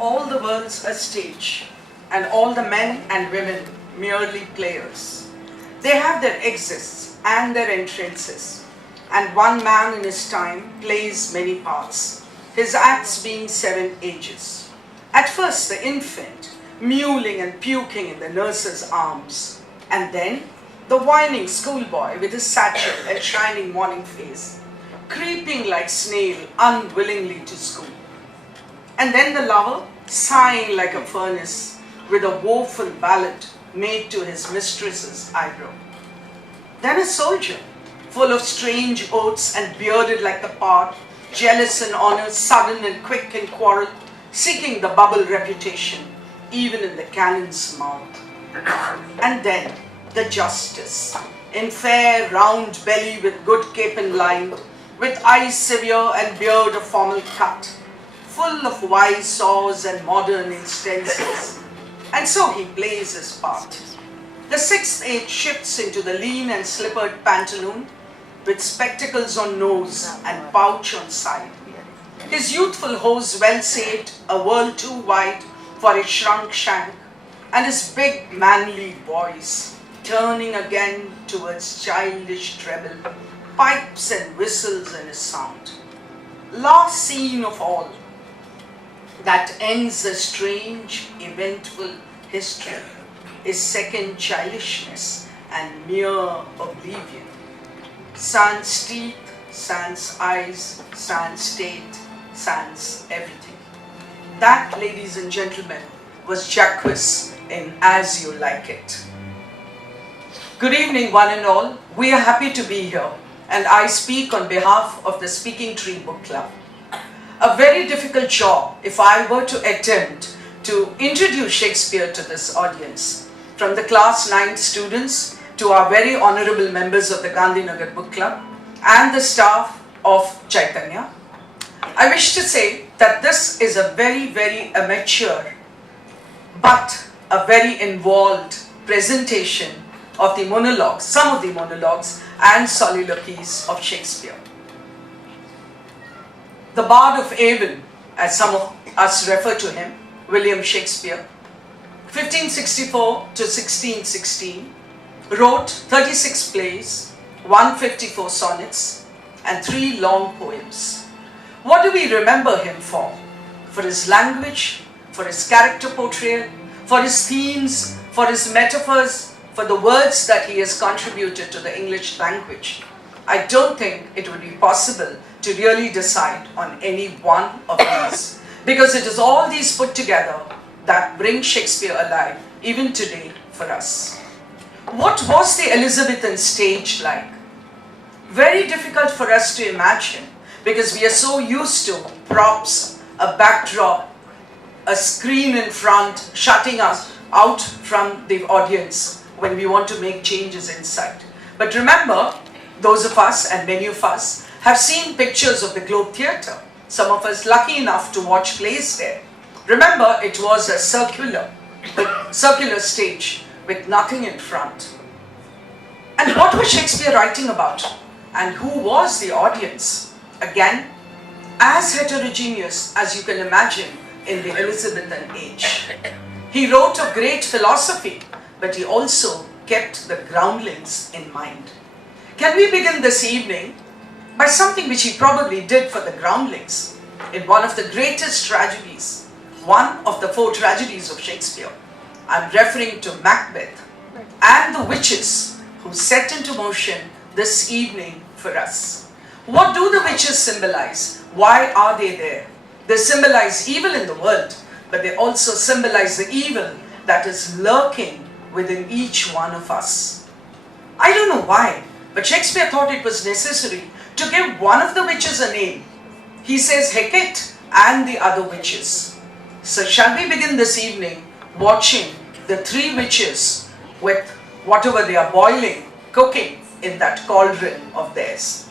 All the world's a stage, and all the men and women merely players. They have their exits and their entrances, and one man in his time plays many parts, his acts being 7 ages. At first the infant, mewling and puking in the nurse's arms, and then the whining schoolboy with his satchel and shining morning face, creeping like snail unwillingly to school. And then the lover, sighing like a furnace, with a woeful ballad made to his mistress's eyebrow. Then a soldier, full of strange oaths and bearded like the part, jealous in honor, sudden and quick in quarrel, seeking the bubble reputation, even in the cannon's mouth. And then the justice, in fair round belly with good capon lined, with eyes severe and beard of formal cut, full of wise saws and modern instances. And so he plays his part. The 6th age shifts into the lean and slippered pantaloon, with spectacles on nose and pouch on side. His youthful hose well saved, a world too wide for his shrunk shank, and his big manly voice, turning again towards childish treble, pipes and whistles in his sound. Last scene of all, that ends the strange, eventful history, is second childishness and mere oblivion. Sans teeth, sans eyes, sans state, sans everything. That, ladies and gentlemen, was Jacques in As You Like It. Good evening, one and all. We are happy to be here, and I speak on behalf of the Speaking Tree Book Club. A very difficult job if I were to attempt to introduce Shakespeare to this audience, from the class 9 students to our very honorable members of the Gandhinagar Book Club and the staff of Chaitanya. I wish to say that this is a very, very amateur but a very involved presentation of the monologues, some of the monologues and soliloquies of Shakespeare. The Bard of Avon, as some of us refer to him, William Shakespeare, 1564 to 1616, wrote 36 plays, 154 sonnets, and 3 long poems. What do we remember him for? For his language, for his character portrayal, for his themes, for his metaphors, for the words that he has contributed to the English language. I don't think it would be possible to really decide on any one of these, because it is all these put together that bring Shakespeare alive even today for us. What was the Elizabethan stage like? Very difficult for us to imagine, because we are so used to props, a backdrop, a screen in front, shutting us out from the audience when we want to make changes inside. But remember, those of us, and many of us, have seen pictures of the Globe Theatre. Some of us lucky enough to watch plays there. Remember, it was a circular stage with nothing in front. And what was Shakespeare writing about? And who was the audience? Again, as heterogeneous as you can imagine in the Elizabethan age. He wrote of great philosophy, but he also kept the groundlings in mind. Can we begin this evening by something which he probably did for the groundlings in one of the greatest tragedies, one of the 4 tragedies of Shakespeare. I'm referring to Macbeth and the witches who set into motion this evening for us. What do the witches symbolize? Why are they there? They symbolize evil in the world, but they also symbolize the evil that is lurking within each one of us. I don't know why, but Shakespeare thought it was necessary to give one of the witches a name. He says Hecate and the other witches. So shall we begin this evening watching the three witches with whatever they are boiling, cooking in that cauldron of theirs.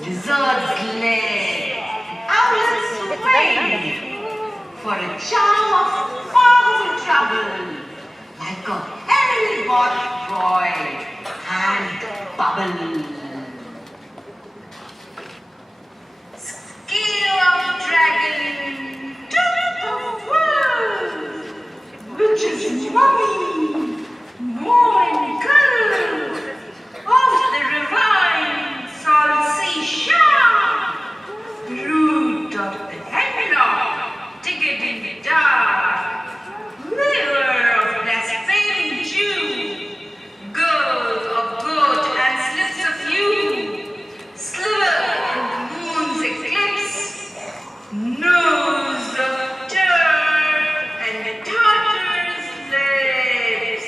Lizard's leg, owl's sway, for a charm of powerful trouble, like a heavily bought boy and bubble. Scale of dragon, tooth of world, which is mummy, morning girl of the refined salsation, root of the hemlock, ticket in the dark, liver of blaspheming Jew, girl of goat and slips of you, sliver in the moon's eclipse, nose of dirt and daughter's lips,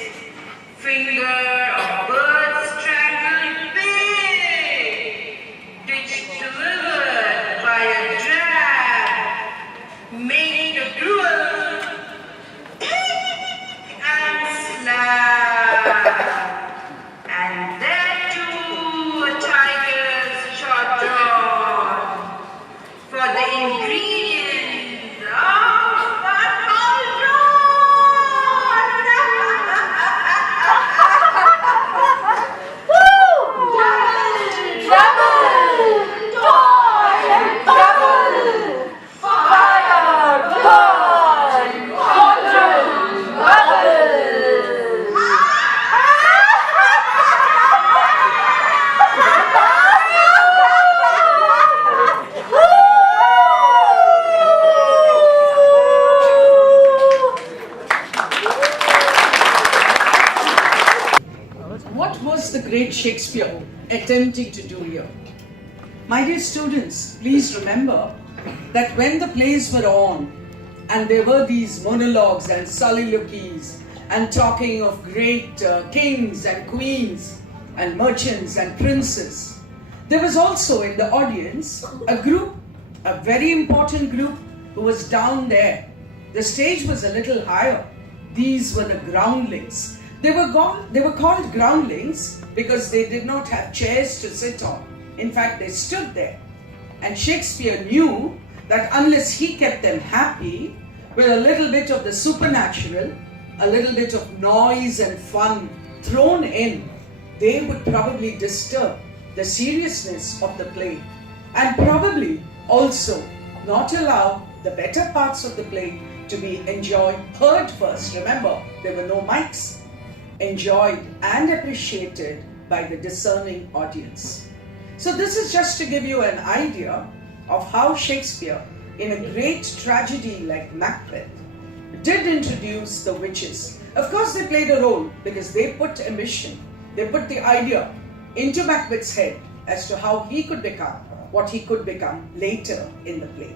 finger of bird strangled big, ditch delivered by a drab, made of gruel, pick and slap, and there too a tiger's shot drawn, for the ingredients of a What was the great Shakespeare attempting to do here? My dear students, please remember that when the plays were on and there were these monologues and soliloquies and talking of great kings and queens and merchants and princes, there was also in the audience a group, a very important group who was down there. The stage was a little higher. These were the groundlings. They were called groundlings because they did not have chairs to sit on. In fact, they stood there. And Shakespeare knew that unless he kept them happy with a little bit of the supernatural, a little bit of noise and fun thrown in, they would probably disturb the seriousness of the play and probably also not allow the better parts of the play to be enjoyed, heard first. Remember, there were no mics. Enjoyed and appreciated by the discerning audience. So this is just to give you an idea of how Shakespeare, in a great tragedy like Macbeth, did introduce the witches. Of course they played a role because they put ambition, they put the idea into Macbeth's head as to how he could become what he could become later in the play.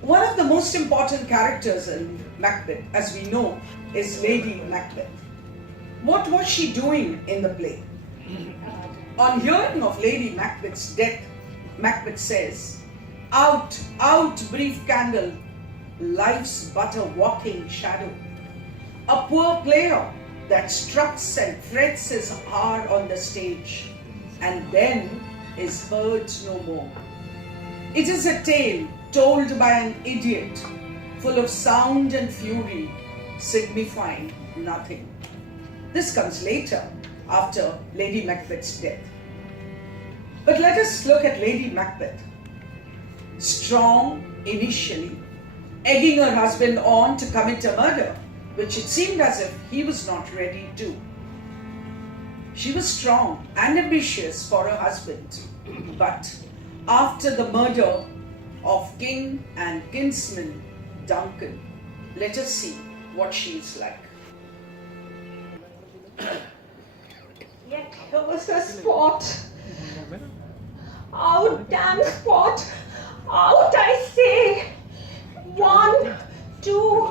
One of the most important characters in Macbeth, as we know, is Lady Macbeth. What was she doing in the play? On hearing of Lady Macbeth's death, Macbeth says, "Out, out, brief candle, life's but a walking shadow. A poor player that struts and frets his hour on the stage, and then is heard no more. It is a tale told by an idiot, full of sound and fury, signifying nothing." This comes later, after Lady Macbeth's death. But let us look at Lady Macbeth. Strong initially, egging her husband on to commit a murder, which it seemed as if he was not ready to. She was strong and ambitious for her husband, but after the murder of King and kinsman Duncan, let us see what she is like. Yet here was a spot. Out, damn spot! Out, I say! 1, 2,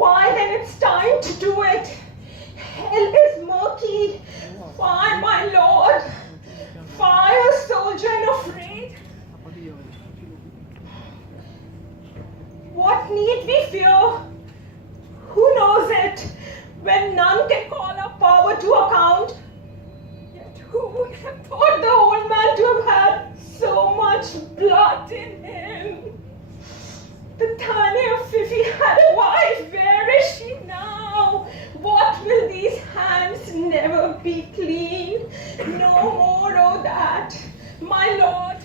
why then it's time to do it. Hell is murky. Fire, my lord! Fire, soldier, and afraid. What need we fear? Who knows it, when none can call our power to account? Yet who would have thought the old man to have had so much blood in him? The tiny Fifi had a wife. Where is she now? What will these hands never be clean? No more o' that, my lord.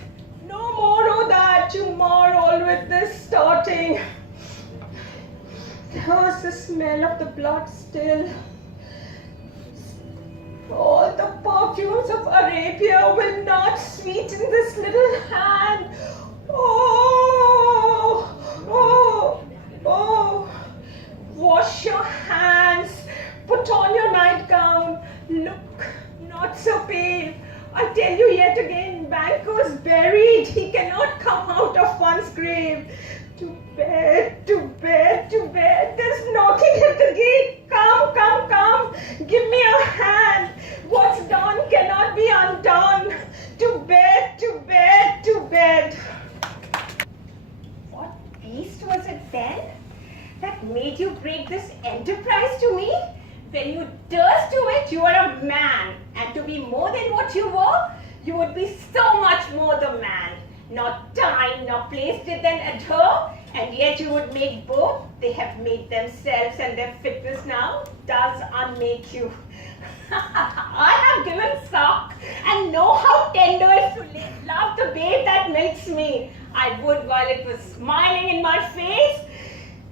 No more o' that. Tomorrow with this starting. There was the smell of the blood still. All the perfumes of Arabia will not sweeten this little hand. Oh, oh, oh. Wash your hands. Put on your nightgown. Look, not so pale. I tell you yet again, Banquo's buried. He cannot come out of one's grave. To bed, to bed, to bed. There's knocking at the gate. Come, come, come. Give me a hand. What's done cannot be undone. To bed, to bed, to bed. What beast was it then that made you break this enterprise to me? When you durst do it, you are a man. And to be more than what you were, you would be so much more the man. Not time nor place did then adhere, and yet you would make both. They have made themselves, and their fitness now does unmake you. I have given suck and know how tender it is to love the babe that milks me. I would, while it was smiling in my face,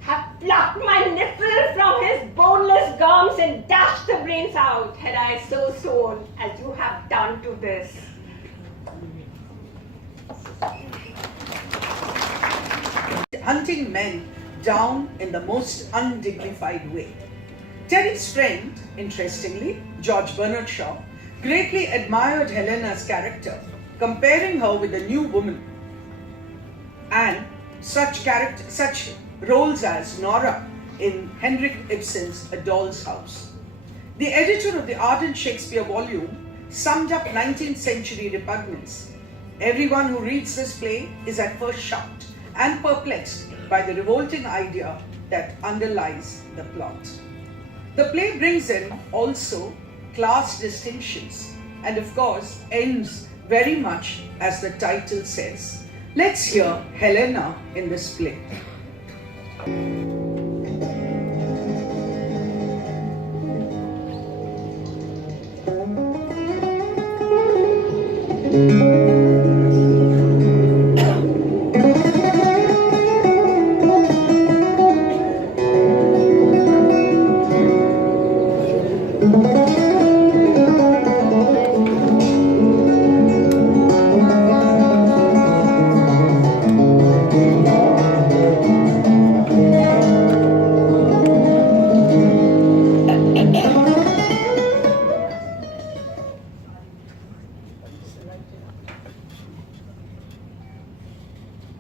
have plucked my nipple from his boneless gums and dashed the brains out, had I so sown as you have done to this. Hunting men down in the most undignified way. Terry's friend, interestingly, George Bernard Shaw, greatly admired Helena's character, comparing her with a new woman, and such roles as Nora in Henrik Ibsen's A Doll's House. The editor of the Ardent Shakespeare volume summed up 19th century repugnance. Everyone who reads this play is at first shocked and perplexed by the revolting idea that underlies the plot. The play brings in also class distinctions and of course ends very much as the title says. Let's hear Helena in this play.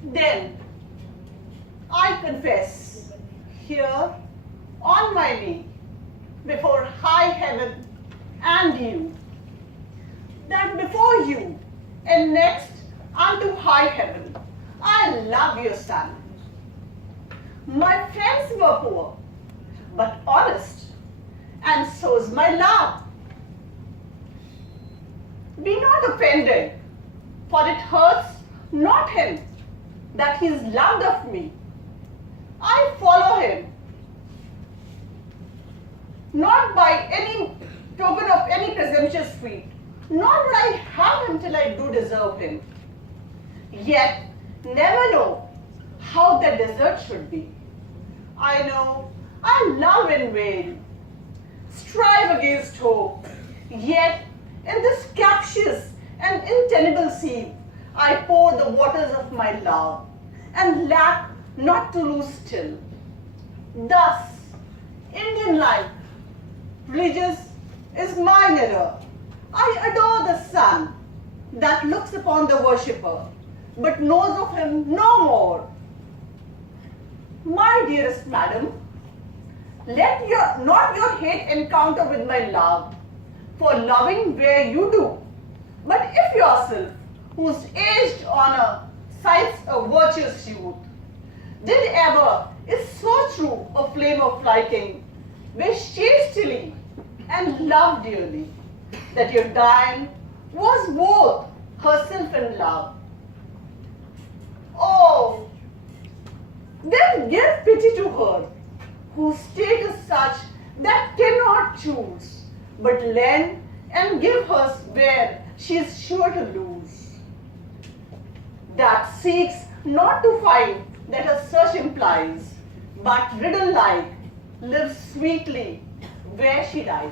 Then, I confess, here, on my knee, before high heaven and you, and next unto high heaven. I love your son. My friends were poor, but honest, and so's my love. Be not offended, for it hurts not him that he is loved of me. I follow him, not by any token of any presumptuous feat, nor would I have him till I do deserve him. Yet never know how that desert should be. I know I love in vain, strive against hope, yet in this captious and untenable sea, I pour the waters of my love, and lack not to lose still. Thus, Indian life, religious, is mine error. I adore the sun that looks upon the worshipper, but knows of him no more. My dearest madam, let not your hate encounter with my love, for loving where you do. But if yourself, whose aged honor cites a virtuous youth, did ever is so true a flame of liking, wish chastely and love dearly, that your dying was both herself and love. Oh, then give pity to her, whose state is such that cannot choose, but lend and give her where she is sure to lose. That seeks not to find that her search implies, but riddle like lives sweetly where she dies.